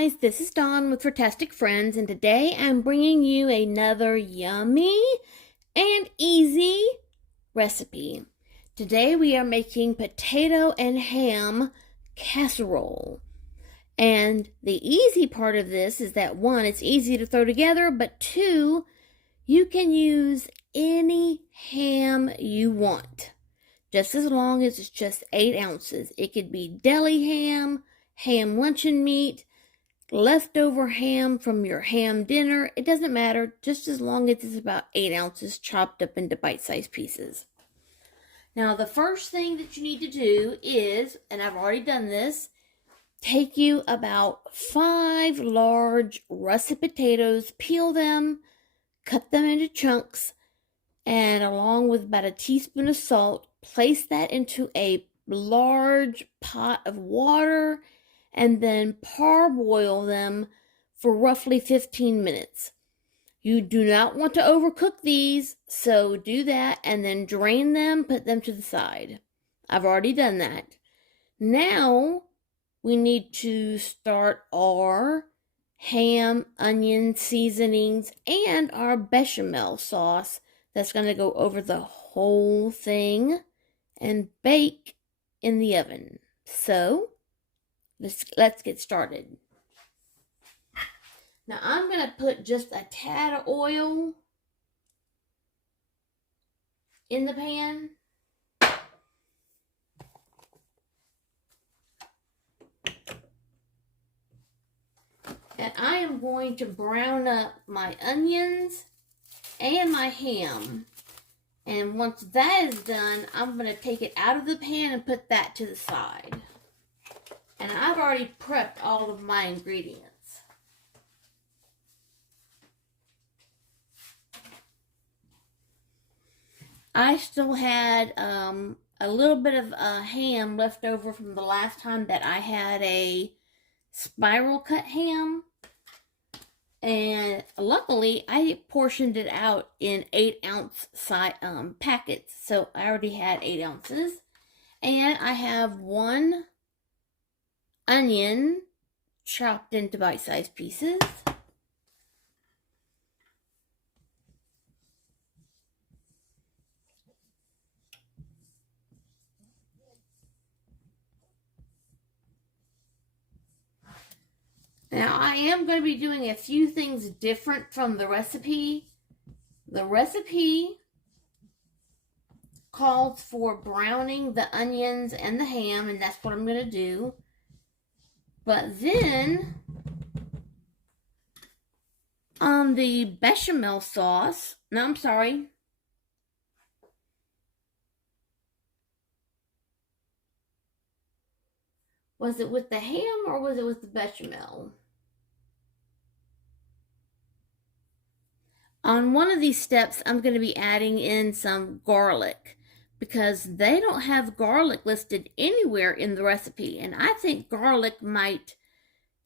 guys, this is Dawn with Furtastic Friends, and today I'm bringing you another yummy and easy recipe. Today we are making potato and ham casserole. And the easy part of this is that one, it's easy to throw together, but two, you can use any ham you want, just as long as it's just 8 ounces. It could be deli ham, ham luncheon meat, leftover ham from your ham dinner. It doesn't matter, just as long as it's about 8 ounces chopped up into bite-sized pieces. Now, the first thing that you need to do is, and I've already done this, take you about 5 large russet potatoes, peel them, cut them into chunks, and along with about a teaspoon of salt, place that into a large pot of water and then parboil them for roughly 15 minutes. You do not want to overcook these, so do that and then drain them, put them to the side. I've already done that. Now we need to start our ham, onion seasonings and our bechamel sauce that's going to go over the whole thing and bake in the oven. So let's get started. Now I'm going to put just a tad of oil in the pan. And I am going to brown up my onions and my ham. And once that is done, I'm going to take it out of the pan and put that to the side. And I've already prepped all of my ingredients. I still had a little bit of ham left over from the last time that I had a spiral cut ham. And luckily, I portioned it out in 8-ounce packets. So I already had 8 ounces. And I have 1 onion chopped into bite-sized pieces. Now, I am going to be doing a few things different from the recipe. The recipe calls for browning the onions and the ham, and that's what I'm going to do. But then, on the bechamel sauce, no, I'm sorry. Was it with the ham or was it with the bechamel? On one of these steps, I'm going to be adding in some garlic because they don't have garlic listed anywhere in the recipe. And I think garlic might,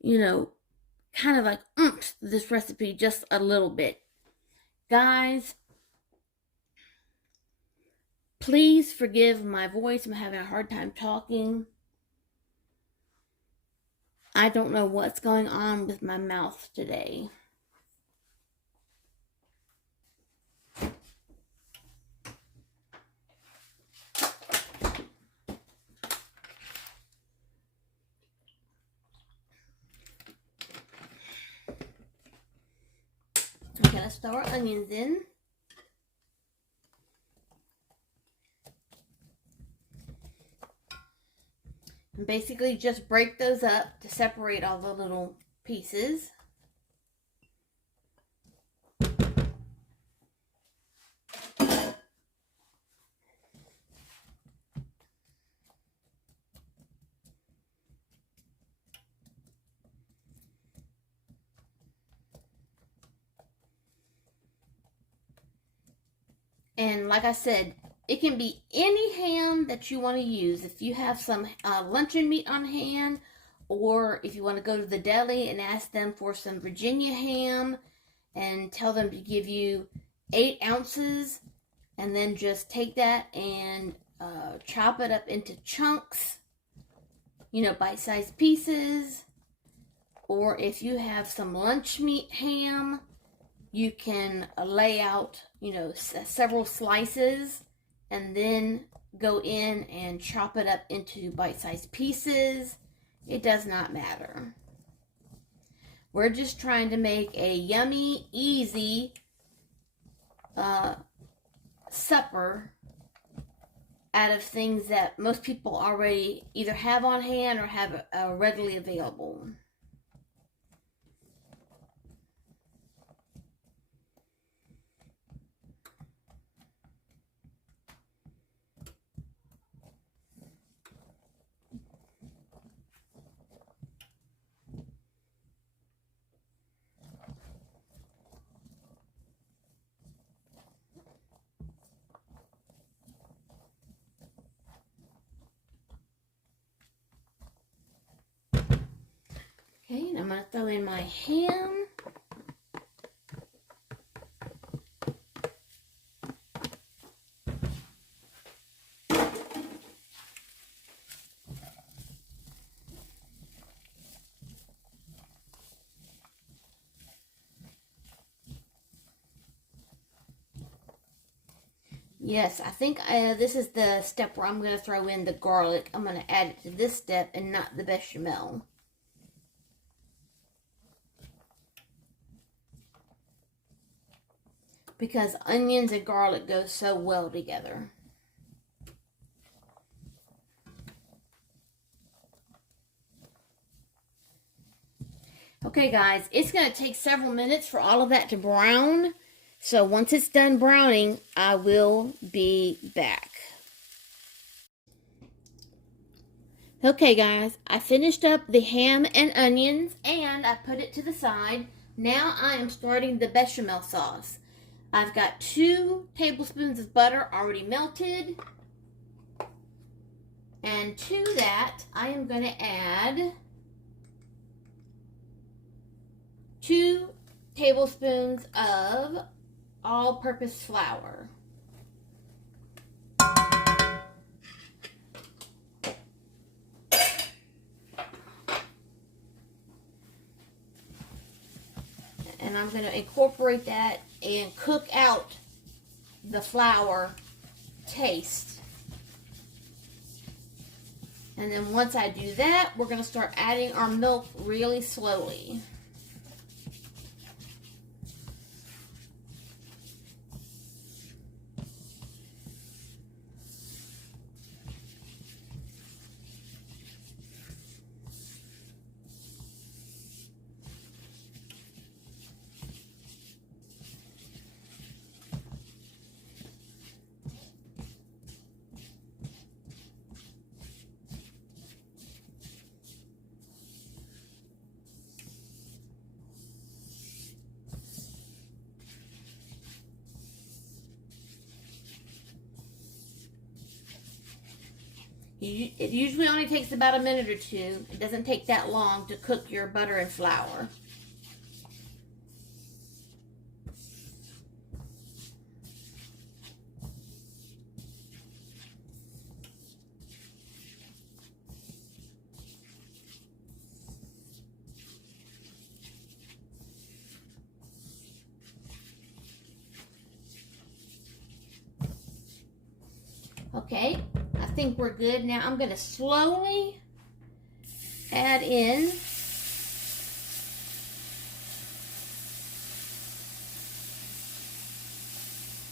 kind of like oomph this recipe just a little bit. Guys, please forgive my voice. I'm having a hard time talking. I don't know what's going on with my mouth today. Okay, let's throw our onions in. And basically just break those up to separate all the little pieces. And like I said, it can be any ham that you want to use. If you have some luncheon meat on hand, or if you want to go to the deli and ask them for some Virginia ham and tell them to give you 8 ounces, and then just take that and chop it up into chunks, bite-sized pieces. Or if you have some lunch meat ham, you can lay out, several slices and then go in and chop it up into bite-sized pieces. It does not matter. We're just trying to make a yummy, easy supper out of things that most people already either have on hand or have readily available. Okay, and I'm going to throw in my ham. Yes, I think this is the step where I'm going to throw in the garlic. I'm going to add it to this step and not the bechamel. Because onions and garlic go so well together. Okay guys, it's going to take several minutes for all of that to brown. So once it's done browning, I will be back. Okay guys, I finished up the ham and onions and I put it to the side. Now I am starting the bechamel sauce. I've got 2 tablespoons of butter already melted. And to that, I am going to add 2 tablespoons of all-purpose flour. And I'm going to incorporate that and cook out the flour taste. And then once I do that, we're going to start adding our milk really slowly. It usually only takes about a minute or 2. It doesn't take that long to cook your butter and flour. Okay, I think we're good. Now I'm going to slowly add in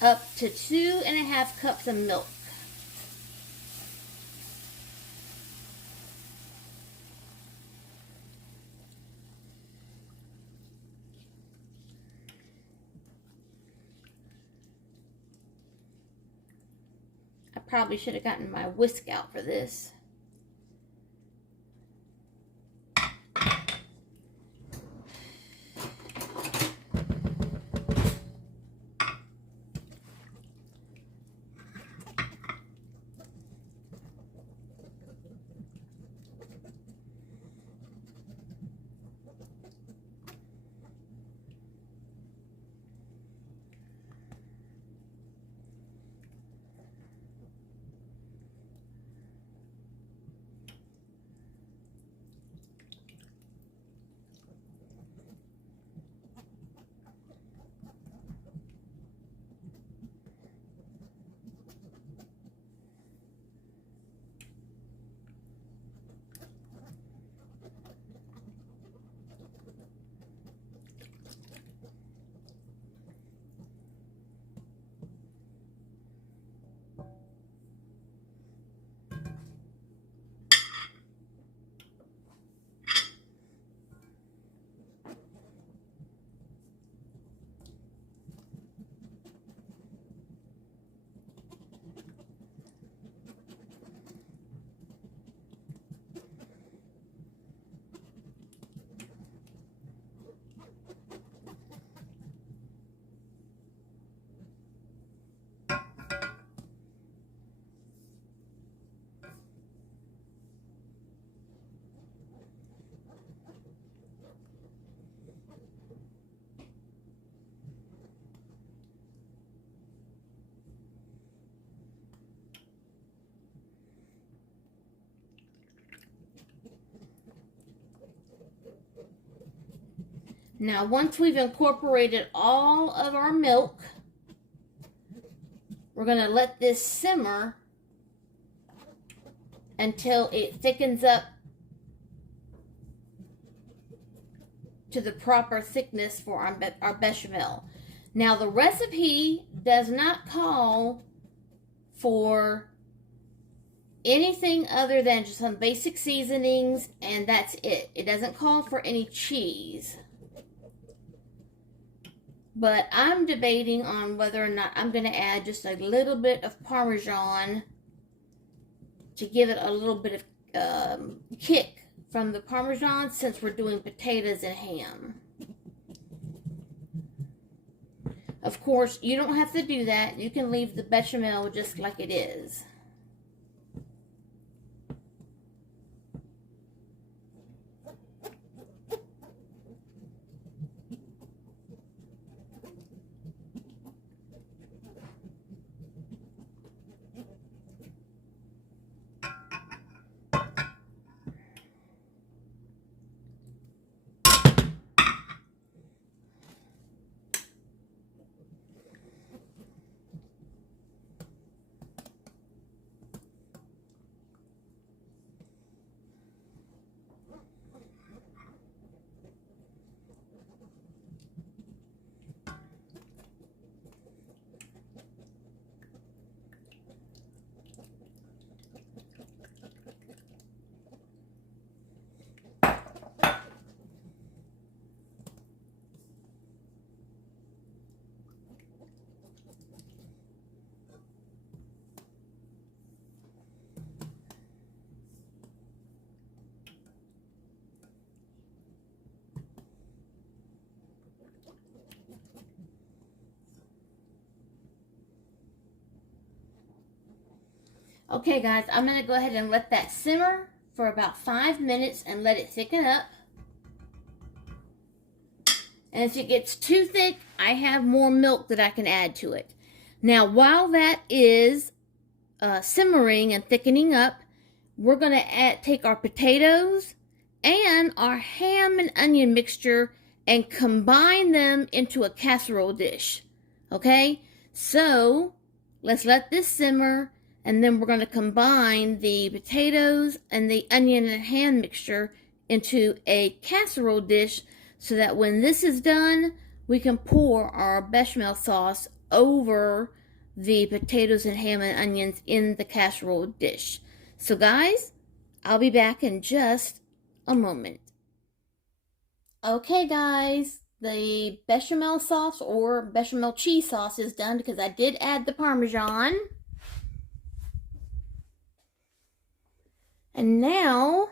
up to 2½ cups of milk. I probably should have gotten my whisk out for this. Now, once we've incorporated all of our milk, we're going to let this simmer until it thickens up to the proper thickness for our bechamel. Now, the recipe does not call for anything other than just some basic seasonings, and that's it. It doesn't call for any cheese. But I'm debating on whether or not I'm going to add just a little bit of Parmesan to give it a little bit of kick from the Parmesan, since we're doing potatoes and ham. Of course, you don't have to do that. You can leave the bechamel just like it is. Okay, guys, I'm going to go ahead and let that simmer for about 5 minutes and let it thicken up. And if it gets too thick, I have more milk that I can add to it. Now, while that is simmering and thickening up, we're going to take our potatoes and our ham and onion mixture and combine them into a casserole dish. Okay? So, let's let this simmer. And then we're going to combine the potatoes and the onion and ham mixture into a casserole dish, so that when this is done, we can pour our bechamel sauce over the potatoes and ham and onions in the casserole dish. So guys, I'll be back in just a moment. Okay guys, the bechamel sauce or bechamel cheese sauce is done because I did add the Parmesan. And now,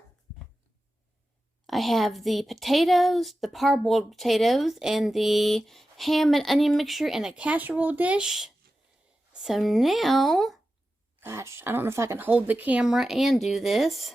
I have the potatoes, the parboiled potatoes, and the ham and onion mixture in a casserole dish. So now, gosh, I don't know if I can hold the camera and do this.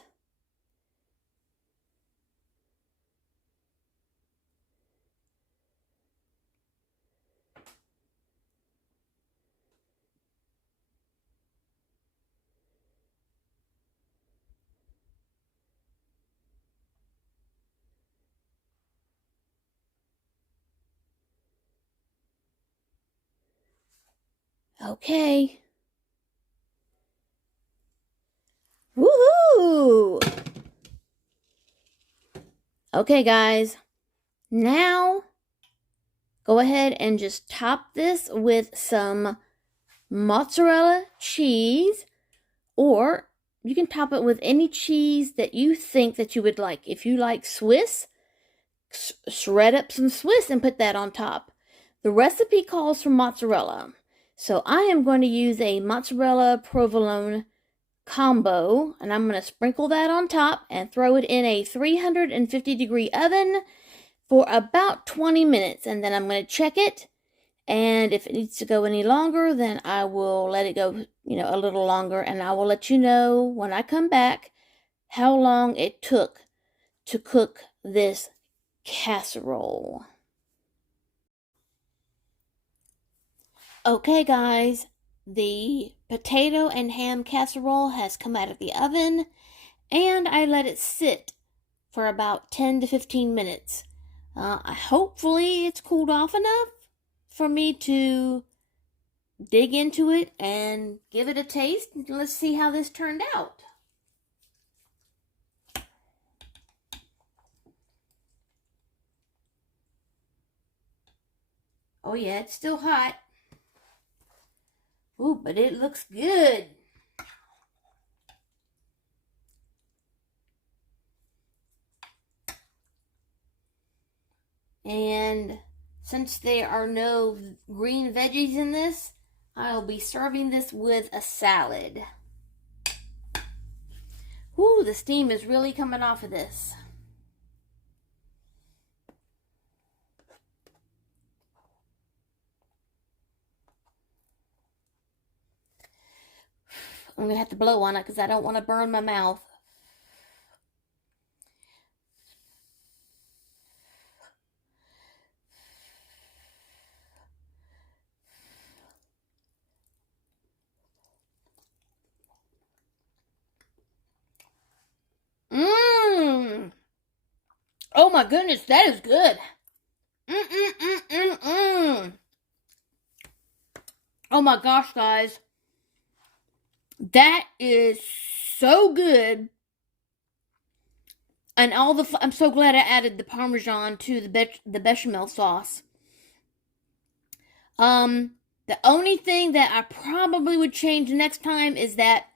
Okay. Woohoo! Okay, guys. Now, go ahead and just top this with some mozzarella cheese, or you can top it with any cheese that you think that you would like. If you like Swiss, shred up some Swiss and put that on top. The recipe calls for mozzarella. So I am going to use a mozzarella provolone combo, and I'm going to sprinkle that on top and throw it in a 350-degree oven for about 20 minutes. And then I'm going to check it, and if it needs to go any longer, then I will let it go, a little longer, and I will let you know when I come back how long it took to cook this casserole. Okay guys, the potato and ham casserole has come out of the oven, and I let it sit for about 10 to 15 minutes. Hopefully it's cooled off enough for me to dig into it and give it a taste. Let's see how this turned out. Oh yeah, it's still hot. Ooh, but it looks good. And since there are no green veggies in this, I'll be serving this with a salad. Ooh, the steam is really coming off of this. I'm going to have to blow on it because I don't want to burn my mouth. Mmm. Oh my goodness, that is good. Oh my gosh, guys. That is so good. And I'm so glad I added the Parmesan to the bechamel sauce. The only thing that I probably would change next time is that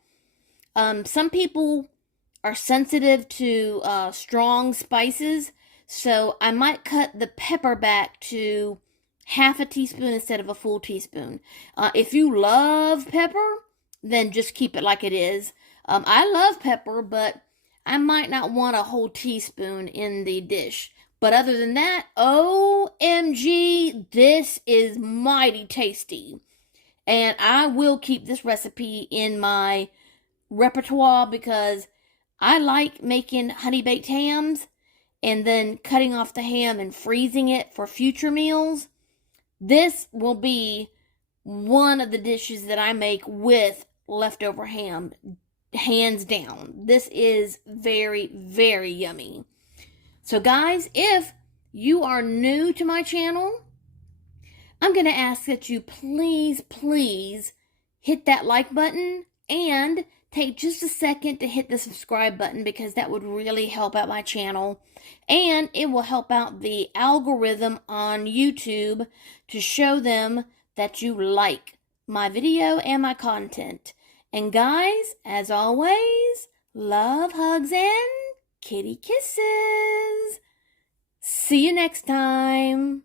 some people are sensitive to strong spices, so I might cut the pepper back to half a teaspoon instead of a full teaspoon. If you love pepper, then just keep it like it is. I love pepper, but I might not want a whole teaspoon in the dish. But other than that, OMG, this is mighty tasty. And I will keep this recipe in my repertoire because I like making honey baked hams and then cutting off the ham and freezing it for future meals. This will be one of the dishes that I make with leftover ham, hands down. This is very, very yummy. So guys, if you are new to my channel, I'm going to ask that you please, please hit that like button and take just a second to hit the subscribe button because that would really help out my channel. And it will help out the algorithm on YouTube to show them that you like my video and my content. And guys, as always, love, hugs, and kitty kisses. See you next time.